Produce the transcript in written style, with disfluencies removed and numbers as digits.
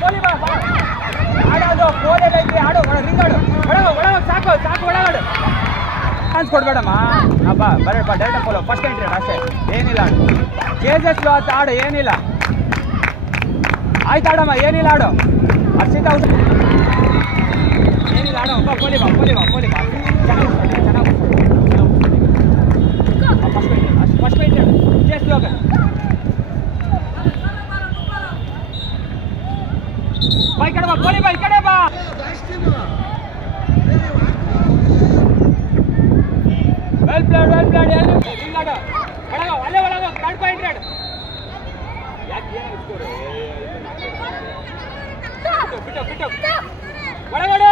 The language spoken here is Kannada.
ಕೋಲಿ ಬಾ ಆಡೋದು ಕೋಲಿ ಐತಿ ಆಡು ರಿಂಗ್ ಆಡು ಒಳಗ ಸಾಕು ಒಳಗಾಡು ಚಾನ್ಸ್ ಕೊಡ್ಬೇಡಮ್ಮ ಬಾ ಬರ ಬಾ ಡೈರೆಕ್ಟ್ ಫಾಲೋ ಫಸ್ಟ್ ಎಂಟ್ರಿ ಅಷ್ಟೇ ಏನಿಲ್ಲ ಆಡು ಚೇಜಸ್ ಆಡು ಏನಿಲ್ಲ ಆಯ್ತು ಆಡಮ್ಮ ಏನಿಲ್ಲ ಆಡು ಹರ್ಷಿತ ಏನಿಲ್ಲ ಆಡು ಕೋಲಿ ಬಾ ಚೆನ್ನಾಗಿ ಫಸ್ಟ್ ಎಂಟ್ರಿ ಚೇಸ್ ಹೋಗ ಬೈ ಕಡೆ ಬಾ ಕೋಲಿ ಬೈ ಕಡೆ ಬಾ ವೆಲ್ ಪ್ಲೇಡ್ ಏನು ಹಿಂಗ್ ಆಡು ಒಳಗ ಕಾರ್ಡ್ ಪಾಯಿಂಟ್ ಆಡು ಯಾಕೆ ಏನು ಸ್ಕೋರ್ ಬಿಟ್ಟು ಒಳಗಡೆ